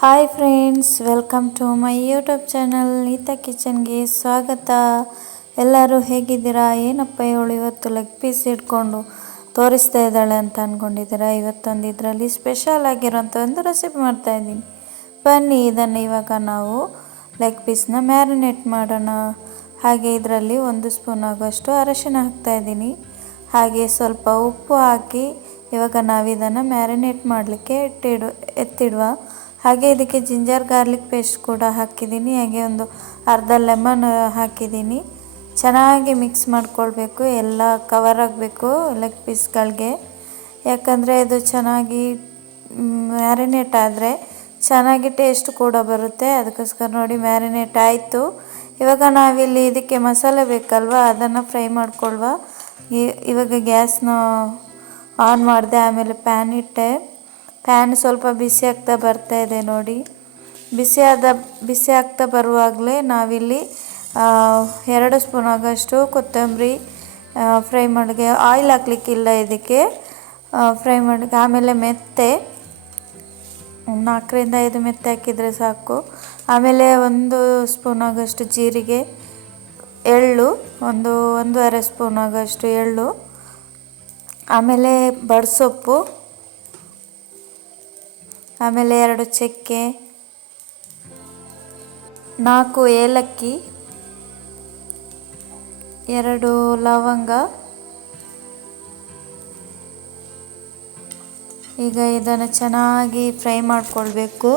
Hi friends, welcome to my YouTube channel Neeta ಕಿಚನ್ಗೆ ಸ್ವಾಗತ. ಎಲ್ಲರೂ ಹೇಗಿದ್ದೀರಾ? ಏನಪ್ಪ ಇವಳು ಇವತ್ತು ಲೆಗ್ ಪೀಸ್ ಇಟ್ಕೊಂಡು ತೋರಿಸ್ತಾ ಇದ್ದಾಳೆ ಅಂತ ಅಂದ್ಕೊಂಡಿದ್ದೀರಾ? ಇವತ್ತೊಂದು ಇದರಲ್ಲಿ ಸ್ಪೆಷಲ್ ಆಗಿರೋಂಥ ಒಂದು ರೆಸಿಪಿ ಮಾಡ್ತಾಯಿದ್ದೀನಿ. ಬನ್ನಿ, ಇದನ್ನು ಇವಾಗ ನಾವು ಲೆಗ್ ಪೀಸ್ನ ಮ್ಯಾರಿನೇಟ್ ಮಾಡೋಣ. ಹಾಗೆ ಇದರಲ್ಲಿ 1 ಸ್ಪೂನ್ ಆಗೋಷ್ಟು ಅರಶಿನ ಹಾಕ್ತಾಯಿದ್ದೀನಿ. ಹಾಗೆ ಸ್ವಲ್ಪ ಉಪ್ಪು ಹಾಕಿ ಇವಾಗ ನಾವು ಇದನ್ನು ಮ್ಯಾರಿನೇಟ್ ಮಾಡಲಿಕ್ಕೆ ಎತ್ತಿಡುವ. ಹಾಗೆ ಇದಕ್ಕೆ ಜಿಂಜರ್ ಗಾರ್ಲಿಕ್ ಪೇಸ್ಟ್ ಕೂಡ ಹಾಕಿದ್ದೀನಿ. ಹಾಗೆ ಒಂದು ಅರ್ಧ ಲೆಮನ್ ಹಾಕಿದ್ದೀನಿ. ಚೆನ್ನಾಗಿ ಮಿಕ್ಸ್ ಮಾಡ್ಕೊಳ್ಬೇಕು, ಎಲ್ಲ ಕವರ್ ಆಗಬೇಕು ಲೆಗ್ ಪೀಸ್ಗಳಿಗೆ. ಯಾಕಂದರೆ ಇದು ಚೆನ್ನಾಗಿ ಮ್ಯಾರಿನೇಟ್ ಆದರೆ ಚೆನ್ನಾಗಿ ಟೇಸ್ಟ್ ಕೂಡ ಬರುತ್ತೆ. ಅದಕ್ಕೋಸ್ಕರ ನೋಡಿ ಮ್ಯಾರಿನೇಟ್ ಆಯಿತು. ಇವಾಗ ನಾವಿಲ್ಲಿ ಇದಕ್ಕೆ ಮಸಾಲೆ ಬೇಕಲ್ವ, ಅದನ್ನು ಫ್ರೈ ಮಾಡ್ಕೊಳ್ವ. ಇವಾಗ ಗ್ಯಾಸ್ನ ಆನ್ ಮಾಡಿದೆ, ಆಮೇಲೆ ಪ್ಯಾನ್ ಇಟ್ಟೆ. ಪ್ಯಾನ್ ಸ್ವಲ್ಪ ಬಿಸಿ ಆಗ್ತಾ ಬರ್ತಾ ಇದೆ ನೋಡಿ. ಬಿಸಿ ಆಗ್ತಾ ಬರುವಾಗಲೇ ನಾವಿಲ್ಲಿ 2 ಸ್ಪೂನ್ ಆಗೋಷ್ಟು ಕೊತ್ತಂಬರಿ ಫ್ರೈ ಮಾಡಿಗೆ, ಆಯಿಲ್ ಹಾಕ್ಲಿಕ್ಕಿಲ್ಲ ಇದಕ್ಕೆ, ಫ್ರೈ ಮಾಡಿ. ಆಮೇಲೆ ಮೆಂತೆ 4ರಿಂದ 5 ಮೆಂತೆ ಹಾಕಿದರೆ ಸಾಕು. ಆಮೇಲೆ 1 ಸ್ಪೂನ್ ಆಗೋಷ್ಟು ಜೀರಿಗೆ, ಎಳ್ಳು 1.5 ಸ್ಪೂನ್ ಆಗೋಷ್ಟು ಎಳ್ಳು, ಆಮೇಲೆ ಬಡ್ಸೊಪ್ಪು, ಆಮೇಲೆ 2 ಚಕ್ಕೆ, 4 ಏಲಕ್ಕಿ, 2 ಲವಂಗ. ಈಗ ಇದನ್ನು ಚೆನ್ನಾಗಿ ಫ್ರೈ ಮಾಡ್ಕೊಳ್ಬೇಕು.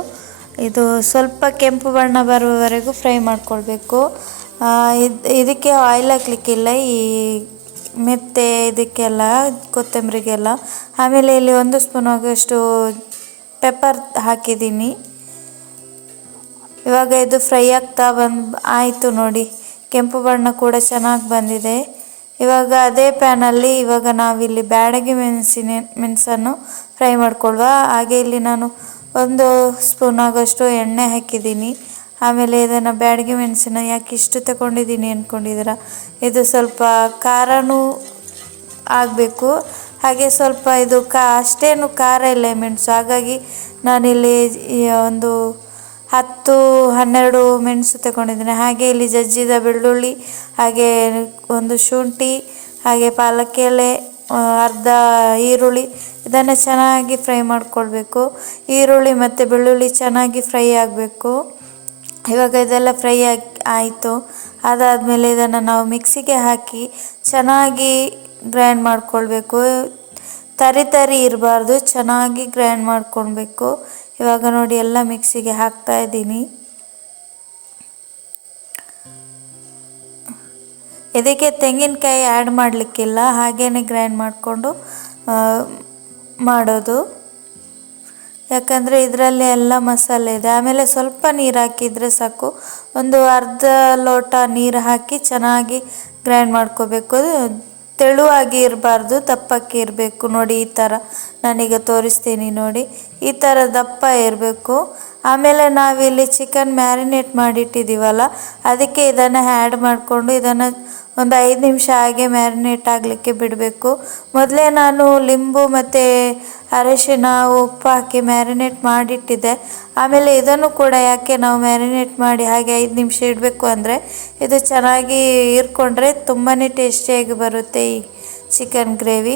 ಇದು ಸ್ವಲ್ಪ ಕೆಂಪು ಬಣ್ಣ ಬರುವವರೆಗೂ ಫ್ರೈ ಮಾಡ್ಕೊಳ್ಬೇಕು. ಇದಕ್ಕೆ ಆಯಿಲ್ ಹಾಕ್ಲಿಕ್ಕಿಲ್ಲ, ಈ ಮೆತ್ತೆ ಇದಕ್ಕೆಲ್ಲ, ಕೊತ್ತಂಬರಿಗೆಲ್ಲ. ಆಮೇಲೆ ಇಲ್ಲಿ 1 ಸ್ಪೂನ್ ಆಗೋಷ್ಟು ಪೆಪ್ಪರ್ ಹಾಕಿದ್ದೀನಿ. ಇವಾಗ ಇದು ಫ್ರೈ ಆಗ್ತಾ ಆಯಿತು ನೋಡಿ, ಕೆಂಪು ಬಣ್ಣ ಕೂಡ ಚೆನ್ನಾಗಿ ಬಂದಿದೆ. ಇವಾಗ ಅದೇ ಪ್ಯಾನಲ್ಲಿ ಇವಾಗ ನಾವಿಲ್ಲಿ ಬ್ಯಾಡಗಿ ಮೆಣಸನ್ನು ಫ್ರೈ ಮಾಡ್ಕೊಳ್ವ. ಹಾಗೆ ಇಲ್ಲಿ ನಾನು 1 ಸ್ಪೂನ್ ಆಗೋಷ್ಟು ಎಣ್ಣೆ ಹಾಕಿದ್ದೀನಿ. ಆಮೇಲೆ ಇದನ್ನು ಬ್ಯಾಡಗಿ ಮೆಣಸನ್ನ ಯಾಕೆ ಇಷ್ಟು ತಗೊಂಡಿದ್ದೀನಿ ಅಂದ್ಕೊಂಡಿದ್ದೀರಾ? ಇದು ಸ್ವಲ್ಪ ಖಾರನೂ ಆಗಬೇಕು. ಹಾಗೆ ಸ್ವಲ್ಪ ಇದು ಅಷ್ಟೇನು ಖಾರ ಇಲ್ಲ ಮೆಣಸು, ಹಾಗಾಗಿ ನಾನಿಲ್ಲಿ ಒಂದು 10-12 ಮೆಣಸು ತಗೊಂಡಿದ್ದೀನಿ. ಹಾಗೆ ಇಲ್ಲಿ ಜಜ್ಜಿದ ಬೆಳ್ಳುಳ್ಳಿ, ಹಾಗೆ 1 ಶುಂಠಿ, ಹಾಗೆ ಪಾಲಕ್ ಎಲೆ, ಅರ್ಧ ಈರುಳ್ಳಿ. ಇದನ್ನು ಚೆನ್ನಾಗಿ ಫ್ರೈ ಮಾಡ್ಕೊಳ್ಬೇಕು. ಈರುಳ್ಳಿ ಮತ್ತು ಬೆಳ್ಳುಳ್ಳಿ ಚೆನ್ನಾಗಿ ಫ್ರೈ ಆಗಬೇಕು. ಇವಾಗ ಇದೆಲ್ಲ ಫ್ರೈ ಆಯಿತು. ಅದಾದಮೇಲೆ ಇದನ್ನು ನಾವು ಮಿಕ್ಸಿಗೆ ಹಾಕಿ ಚೆನ್ನಾಗಿ ಗ್ರೈಂಡ್ ಮಾಡ್ಕೊಳ್ಬೇಕು. ತರಿ ಇರಬಾರ್ದು, ಚೆನ್ನಾಗಿ ಗ್ರೈಂಡ್ ಮಾಡ್ಕೊಳ್ಬೇಕು. ಇವಾಗ ನೋಡಿ ಎಲ್ಲ ಮಿಕ್ಸಿಗೆ ಹಾಕ್ತಾ ಇದ್ದೀನಿ. ಇದಕ್ಕೆ ತೆಂಗಿನಕಾಯಿ ಆ್ಯಡ್ ಮಾಡಲಿಕ್ಕಿಲ್ಲ, ಹಾಗೇ ಗ್ರೈಂಡ್ ಮಾಡಿಕೊಂಡು ಮಾಡೋದು. ಯಾಕಂದರೆ ಇದರಲ್ಲಿ ಎಲ್ಲ ಮಸಾಲೆ ಇದೆ. ಆಮೇಲೆ ಸ್ವಲ್ಪ ನೀರು ಹಾಕಿದರೆ ಸಾಕು. ಒಂದು ಅರ್ಧ ಲೋಟ ನೀರು ಹಾಕಿ ಚೆನ್ನಾಗಿ ಗ್ರೈಂಡ್ ಮಾಡ್ಕೋಬೇಕು. ತೆಳುವಾಗಿ ಇರಬಾರ್ದು, ದಪ್ಪಕ್ಕೆ ಇರಬೇಕು. ನೋಡಿ ಈ ಥರ ನಾನೀಗ ತೋರಿಸ್ತೀನಿ ನೋಡಿ, ಈ ಥರ ದಪ್ಪ ಇರಬೇಕು. ಆಮೇಲೆ ನಾವಿಲ್ಲಿ ಚಿಕನ್ ಮ್ಯಾರಿನೇಟ್ ಮಾಡಿಟ್ಟಿದ್ದೀವಲ್ಲ, ಅದಕ್ಕೆ ಇದನ್ನು ಆ್ಯಡ್ ಮಾಡಿಕೊಂಡು ಇದನ್ನು ಒಂದು 5 ನಿಮಿಷ ಹಾಗೆ ಮ್ಯಾರಿನೇಟ್ ಆಗಲಿಕ್ಕೆ ಬಿಡಬೇಕು. ಮೊದಲೇ ನಾನು ಲಿಂಬು ಮತ್ತು ಅರಿಶಿನ, ಉಪ್ಪು ಹಾಕಿ ಮ್ಯಾರಿನೇಟ್ ಮಾಡಿಟ್ಟಿದ್ದೆ. ಆಮೇಲೆ ಇದನ್ನು ಕೂಡ ಯಾಕೆ ನಾವು ಮ್ಯಾರಿನೇಟ್ ಮಾಡಿ ಹಾಗೆ 5 ನಿಮಿಷ ಇಡಬೇಕು ಅಂದರೆ, ಇದು ಚೆನ್ನಾಗಿ ಹೀರ್ಕೊಂಡ್ರೆ ತುಂಬಾ ಟೇಸ್ಟಿಯಾಗಿ ಬರುತ್ತೆ ಈ ಚಿಕನ್ ಗ್ರೇವಿ.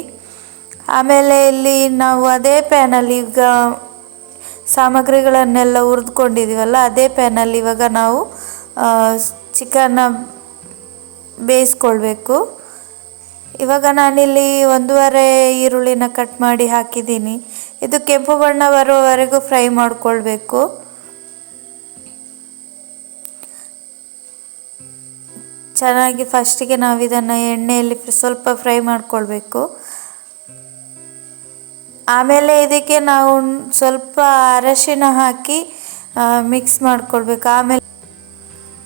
ಆಮೇಲೆ ಇಲ್ಲಿ ನಾವು ಅದೇ ಪ್ಯಾನಲ್ಲಿ ಈಗ ಸಾಮಗ್ರಿಗಳನ್ನೆಲ್ಲ ಹುರಿದುಕೊಂಡಿದ್ದೀವಲ್ಲ, ಅದೇ ಪ್ಯಾನಲ್ಲಿ ಇವಾಗ ನಾವು ಚಿಕನ್ನ ಬೇಯಿಸ್ಕೊಳ್ಬೇಕು. ಇವಾಗ ನಾನಿಲ್ಲಿ 1.5 ಈರುಳ್ಳಿನ ಕಟ್ ಮಾಡಿ ಹಾಕಿದ್ದೀನಿ. ಇದು ಕೆಂಪು ಬಣ್ಣ ಬರುವವರೆಗೂ ಫ್ರೈ ಮಾಡಿಕೊಳ್ಬೇಕು. ಚೆನ್ನಾಗಿ ಫಸ್ಟಿಗೆ ನಾವು ಇದನ್ನು ಎಣ್ಣೆಯಲ್ಲಿ ಸ್ವಲ್ಪ ಫ್ರೈ ಮಾಡಿಕೊಳ್ಬೇಕು. ಆಮೇಲೆ ಇದಕ್ಕೆ ನಾವು ಸ್ವಲ್ಪ ಅರಶಿನ ಹಾಕಿ ಮಿಕ್ಸ್ ಮಾಡಿಕೊಳ್ಬೇಕು. ಆಮೇಲೆ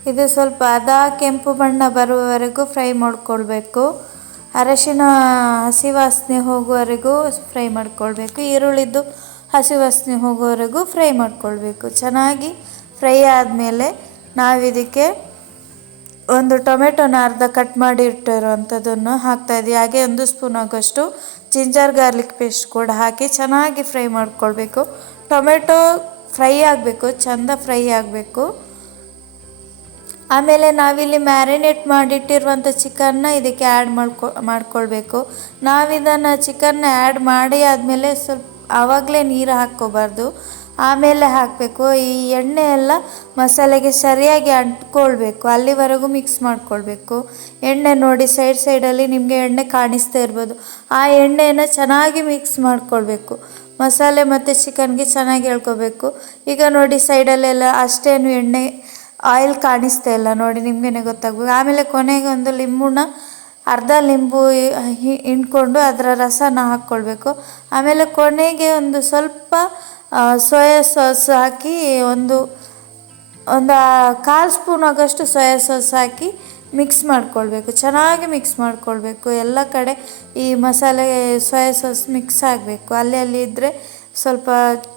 ಇದು ಸ್ವಲ್ಪ ಕೆಂಪು ಬಣ್ಣ ಬರುವವರೆಗೂ ಫ್ರೈ ಮಾಡಿಕೊಳ್ಬೇಕು. ಅರಶಿನ ಹಸಿ ವಾಸನೆ ಹೋಗುವವರೆಗೂ ಫ್ರೈ ಮಾಡಿಕೊಳ್ಬೇಕು. ಈರುಳ್ಳಿದ್ದು ಹಸಿ ವಾಸನೆ ಹೋಗುವವರೆಗೂ ಫ್ರೈ ಮಾಡಿಕೊಳ್ಬೇಕು. ಚೆನ್ನಾಗಿ ಫ್ರೈ ಆದಮೇಲೆ ನಾವಿದಕ್ಕೆ 1 ಟೊಮೆಟೊನ ಅರ್ಧ ಕಟ್ ಮಾಡಿ ಇಟ್ಟಿರೋವಂಥದ್ದನ್ನು ಹಾಕ್ತಾಯಿದ್ದೀವಿ. ಹಾಗೆ 1 ಸ್ಪೂನ್ ಆಗೋಷ್ಟು ಜಿಂಜರ್ ಗಾರ್ಲಿಕ್ ಪೇಸ್ಟ್ ಕೂಡ ಹಾಕಿ ಚೆನ್ನಾಗಿ ಫ್ರೈ ಮಾಡ್ಕೊಳ್ಬೇಕು. ಟೊಮೆಟೊ ಫ್ರೈ ಆಗಬೇಕು, ಚೆಂದ ಫ್ರೈ ಆಗಬೇಕು. ಆಮೇಲೆ ನಾವಿಲ್ಲಿ ಮ್ಯಾರಿನೇಟ್ ಮಾಡಿಟ್ಟಿರುವಂಥ ಚಿಕನ್ನ ಇದಕ್ಕೆ ಆ್ಯಡ್ ಮಾಡ್ಕೊಳ್ಬೇಕು. ನಾವಿದನ್ನು ಚಿಕನ್ನ ಆ್ಯಡ್ ಮಾಡಿ ಆದಮೇಲೆ ಸ್ವಲ್ಪ ಆವಾಗಲೇ ನೀರು ಹಾಕ್ಕೋಬಾರ್ದು, ಆಮೇಲೆ ಹಾಕಬೇಕು. ಈ ಎಣ್ಣೆ ಎಲ್ಲ ಮಸಾಲೆಗೆ ಸರಿಯಾಗಿ ಅಂಟ್ಕೊಳ್ಬೇಕು, ಅಲ್ಲಿವರೆಗೂ ಮಿಕ್ಸ್ ಮಾಡ್ಕೊಳ್ಬೇಕು. ಎಣ್ಣೆ ನೋಡಿ ಸೈಡಲ್ಲಿ ನಿಮಗೆ ಎಣ್ಣೆ ಕಾಣಿಸ್ತಾ ಇರ್ಬೋದು. ಆ ಎಣ್ಣೆನ ಚೆನ್ನಾಗಿ ಮಿಕ್ಸ್ ಮಾಡ್ಕೊಳ್ಬೇಕು, ಮಸಾಲೆ ಮತ್ತು ಚಿಕನ್ಗೆ ಚೆನ್ನಾಗಿ ಎಳ್ಕೊಬೇಕು. ಈಗ ನೋಡಿ ಸೈಡಲ್ಲೆಲ್ಲ ಅಷ್ಟೇನು ಎಣ್ಣೆ ಆಯಿಲ್ ಕಾಣಿಸ್ತಾ ಇಲ್ಲ ನೋಡಿ, ನಿಮಗೇ ಗೊತ್ತಾಗ್ಬೇಕು. ಆಮೇಲೆ ಕೊನೆಗೆ ಒಂದು ಅರ್ಧ ಲಿಂಬು ಹಿಂಡ್ಕೊಂಡು ಅದರ ರಸನ ಹಾಕ್ಕೊಳ್ಬೇಕು. ಆಮೇಲೆ ಕೊನೆಗೆ ಒಂದು ಸ್ವಲ್ಪ ಸೋಯಾ ಸಾಸ್ ಹಾಕಿ ಒಂದು 1/4 ಸ್ಪೂನ್ ಆಗೋಷ್ಟು ಸೋಯಾ ಸಾಸ್ ಹಾಕಿ ಮಿಕ್ಸ್ ಮಾಡ್ಕೊಳ್ಬೇಕು, ಚೆನ್ನಾಗಿ ಮಿಕ್ಸ್ ಮಾಡ್ಕೊಳ್ಬೇಕು. ಎಲ್ಲ ಕಡೆ ಈ ಮಸಾಲೆ ಸೋಯಾ ಸಾಸ್ ಮಿಕ್ಸ್ ಆಗಬೇಕು, ಅಲ್ಲಿ ಇದ್ದರೆ ಸ್ವಲ್ಪ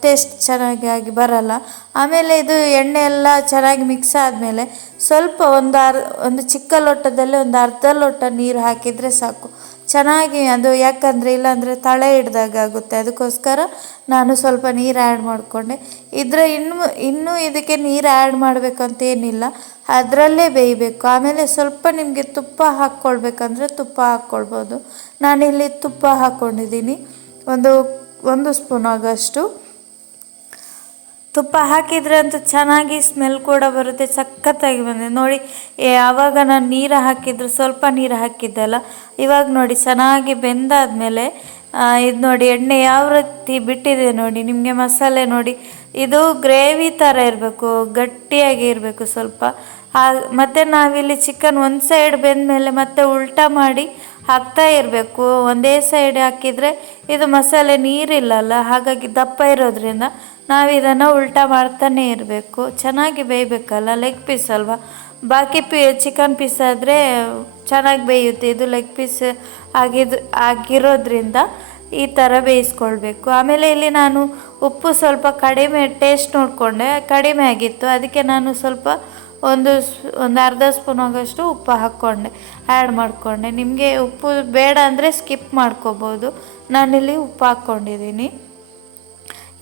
ಟೇಸ್ಟ್ ಚೆನ್ನಾಗಿ ಬರಲ್ಲ. ಆಮೇಲೆ ಇದು ಎಣ್ಣೆ ಎಲ್ಲ ಚೆನ್ನಾಗಿ ಮಿಕ್ಸ್ ಆದಮೇಲೆ ಸ್ವಲ್ಪ ಒಂದು ಚಿಕ್ಕ ಲೋಟದಲ್ಲಿ ಒಂದು ಅರ್ಧ ಲೋಟ ನೀರು ಹಾಕಿದರೆ ಸಾಕು, ಚೆನ್ನಾಗಿ ಅದು. ಯಾಕಂದರೆ ಇಲ್ಲಾಂದರೆ ತಳ ಹಿಡ್ದಾಗ ಆಗುತ್ತೆ, ಅದಕ್ಕೋಸ್ಕರ ನಾನು ಸ್ವಲ್ಪ ನೀರು ಆ್ಯಡ್ ಮಾಡಿಕೊಂಡೆ. ಇನ್ನೂ ಇದಕ್ಕೆ ನೀರು ಆ್ಯಡ್ ಮಾಡಬೇಕಂತ ಏನಿಲ್ಲ, ಅದರಲ್ಲೇ ಬೇಯಬೇಕು. ಆಮೇಲೆ ಸ್ವಲ್ಪ ನಿಮಗೆ ತುಪ್ಪ ಹಾಕ್ಕೊಳ್ಬೇಕಂದ್ರೆ ತುಪ್ಪ ಹಾಕ್ಕೊಳ್ಬೋದು. ನಾನಿಲ್ಲಿ ತುಪ್ಪ ಹಾಕ್ಕೊಂಡಿದ್ದೀನಿ, ಒಂದು ಸ್ಪೂನ್ ಆಗೋಷ್ಟು. ತುಪ್ಪ ಹಾಕಿದರೆ ಅಂತೂ ಚೆನ್ನಾಗಿ ಸ್ಮೆಲ್ ಕೂಡ ಬರುತ್ತೆ, ಸಖತ್ತಾಗಿ ಬಂದಿದೆ ನೋಡಿ. ಆವಾಗ ನಾನು ನೀರು ಹಾಕಿದ್ರು, ಸ್ವಲ್ಪ ನೀರು ಹಾಕಿದ್ದೆಲ್ಲ. ಇವಾಗ ನೋಡಿ ಚೆನ್ನಾಗಿ ಬೆಂದಾದಮೇಲೆ ಇದು ನೋಡಿ ಎಣ್ಣೆ ಯಾವ ರೀತಿ ಬಿಟ್ಟಿದೆ ನೋಡಿ. ನಿಮಗೆ ಮಸಾಲೆ ನೋಡಿ, ಇದು ಗ್ರೇವಿ ಥರ ಇರಬೇಕು, ಗಟ್ಟಿಯಾಗಿ ಇರಬೇಕು ಸ್ವಲ್ಪ. ಮತ್ತು ನಾವಿಲ್ಲಿ ಚಿಕನ್ ಒಂದು ಸೈಡ್ ಬೆಂದಮೇಲೆ ಮತ್ತೆ ಉಲ್ಟಾ ಮಾಡಿ ಹಾಕ್ತಾ ಇರಬೇಕು. ಒಂದೇ ಸೈಡ್ ಹಾಕಿದರೆ ಇದು ಮಸಾಲೆ ನೀರಿಲ್ಲಲ್ಲ, ಹಾಗಾಗಿ ದಪ್ಪ ಇರೋದ್ರಿಂದ ನಾವು ಇದನ್ನು ಉಲ್ಟಾ ಮಾಡ್ತಾನೆ ಇರಬೇಕು. ಚೆನ್ನಾಗಿ ಬೇಯಬೇಕಲ್ಲ, ಲೆಗ್ ಪೀಸ್ ಅಲ್ವಾ. ಬಾಕಿ ಚಿಕನ್ ಪೀಸ್ ಆದರೆ ಚೆನ್ನಾಗಿ ಬೇಯುತ್ತೆ, ಇದು ಲೆಗ್ ಪೀಸ್ ಆಗಿರೋದ್ರಿಂದ ಈ ಥರ ಬೇಯಿಸ್ಕೊಳ್ಬೇಕು. ಆಮೇಲೆ ಇಲ್ಲಿ ನಾನು ಉಪ್ಪು ಸ್ವಲ್ಪ ಕಡಿಮೆ ಟೇಸ್ಟ್ ನೋಡಿಕೊಂಡೆ, ಕಡಿಮೆ ಆಗಿತ್ತು. ಅದಕ್ಕೆ ನಾನು ಸ್ವಲ್ಪ ಒಂದು ಅರ್ಧ ಸ್ಪೂನ್ ಆಗೋಷ್ಟು ಉಪ್ಪು ಆ್ಯಡ್ ಮಾಡಿಕೊಂಡೆ. ನಿಮಗೆ ಉಪ್ಪು ಬೇಡ ಅಂದರೆ ಸ್ಕಿಪ್ ಮಾಡ್ಕೋಬೋದು, ನಾನಿಲ್ಲಿ ಉಪ್ಪು ಹಾಕ್ಕೊಂಡಿದ್ದೀನಿ.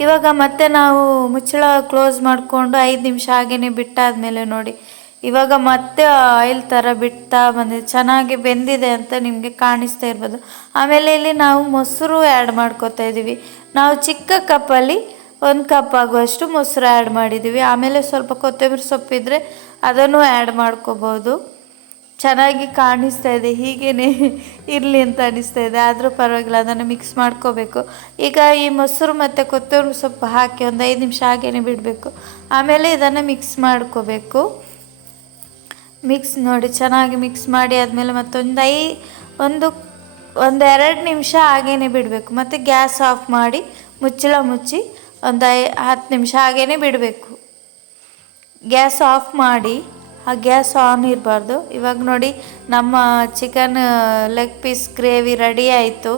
ಇವಾಗ ಮತ್ತೆ ನಾವು ಮುಚ್ಚಳ ಕ್ಲೋಸ್ ಮಾಡಿಕೊಂಡು 5 ನಿಮಿಷ ಹಾಗೇ ಬಿಟ್ಟಾದಮೇಲೆ ನೋಡಿ, ಇವಾಗ ಮತ್ತೆ ಆಯಿಲ್ ಥರ ಬಿಡ್ತಾ ಬಂದಿದೆ, ಚೆನ್ನಾಗಿ ಬೆಂದಿದೆ ಅಂತ ನಿಮಗೆ ಕಾಣಿಸ್ತಾ ಇರ್ಬೋದು. ಆಮೇಲೆ ಇಲ್ಲಿ ನಾವು ಮೊಸರು ಆ್ಯಡ್ ಮಾಡ್ಕೋತಾ ಇದ್ದೀವಿ. ನಾವು ಚಿಕ್ಕ ಕಪ್ಪಲ್ಲಿ 1 ಕಪ್ ಆಗುವಷ್ಟು ಮೊಸರು ಆ್ಯಡ್ ಮಾಡಿದ್ದೀವಿ. ಆಮೇಲೆ ಸ್ವಲ್ಪ ಕೊತ್ತಂಬರಿ ಸೊಪ್ಪಿದ್ರೆ ಅದನ್ನು ಆ್ಯಡ್ ಮಾಡ್ಕೋಬೋದು. ಚೆನ್ನಾಗಿ ಕಾಣಿಸ್ತಾ ಇದೆ, ಹೀಗೇ ಇರಲಿ ಅಂತ ಅನಿಸ್ತಾ ಇದೆ, ಆದರೂ ಪರವಾಗಿಲ್ಲ, ಅದನ್ನು ಮಿಕ್ಸ್ ಮಾಡ್ಕೋಬೇಕು. ಈಗ ಈ ಮೊಸರು ಮತ್ತು ಕೊತ್ತಂಬರಿ ಸೊಪ್ಪು ಹಾಕಿ ಒಂದು 5 ನಿಮಿಷ ಹಾಗೇ ಬಿಡಬೇಕು. ಆಮೇಲೆ ಇದನ್ನು ಮಿಕ್ಸ್ ಮಾಡ್ಕೋಬೇಕು. ನೋಡಿ ಚೆನ್ನಾಗಿ ಮಿಕ್ಸ್ ಮಾಡಿ ಆದಮೇಲೆ ಮತ್ತೊಂದು 2 ನಿಮಿಷ ಹಾಗೇ ಬಿಡಬೇಕು. ಮತ್ತು ಗ್ಯಾಸ್ ಆಫ್ ಮಾಡಿ ಮುಚ್ಚಳ ಮುಚ್ಚಿ ಒಂದು 10 ನಿಮಿಷ ಹಾಗೇ ಬಿಡಬೇಕು. ಗ್ಯಾಸ್ ಆಫ್ ಮಾಡಿ, ಆ ಗ್ಯಾಸ್ ಆನ್ ಇರಬಾರ್ದು. ಇವಾಗ ನೋಡಿ ನಮ್ಮ chicken leg piece gravy ready ಆಯಿತು.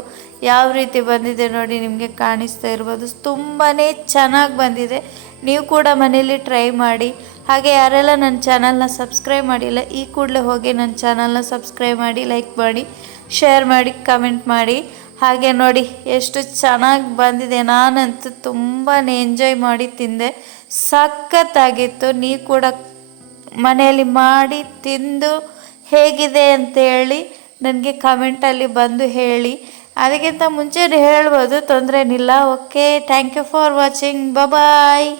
ಯಾವ ರೀತಿ ಬಂದಿದೆ ನೋಡಿ, ನಿಮಗೆ ಕಾಣಿಸ್ತಾ ಇರ್ಬೋದು, ತುಂಬಾ ಚೆನ್ನಾಗಿ ಬಂದಿದೆ. ನೀವು ಕೂಡ ಮನೇಲಿ ಟ್ರೈ ಮಾಡಿ. ಹಾಗೆ ಯಾರೆಲ್ಲ ನನ್ನ ಚಾನಲ್ನ ಸಬ್ಸ್ಕ್ರೈಬ್ ಮಾಡಿಲ್ಲ, ಈ ಕೂಡಲೇ ಹೋಗಿ ನನ್ನ ಚಾನಲ್ನ ಸಬ್ಸ್ಕ್ರೈಬ್ ಮಾಡಿ, ಲೈಕ್ ಮಾಡಿ, ಶೇರ್ ಮಾಡಿ, ಕಮೆಂಟ್ ಮಾಡಿ. ಹಾಗೆ ನೋಡಿ ಎಷ್ಟು ಚೆನ್ನಾಗಿ ಬಂದಿದೆ, ನಾನಂತೂ ತುಂಬಾ ಎಂಜಾಯ್ ಮಾಡಿ ತಿಂದೆ, ಸಖತ್ತಾಗಿತ್ತು. ನೀವು ಕೂಡ ಮನೆಯಲ್ಲಿ ಮಾಡಿ ತಿಂದು ಹೇಗಿದೆ ಅಂತೇಳಿ ನನಗೆ ಕಮೆಂಟಲ್ಲಿ ಬಂದು ಹೇಳಿ. ಅದಕ್ಕಿಂತ ಮುಂಚೆ ಹೇಳ್ಬೋದು, ತೊಂದರೆ ಏನಿಲ್ಲ. Okay, thank you for watching, bye.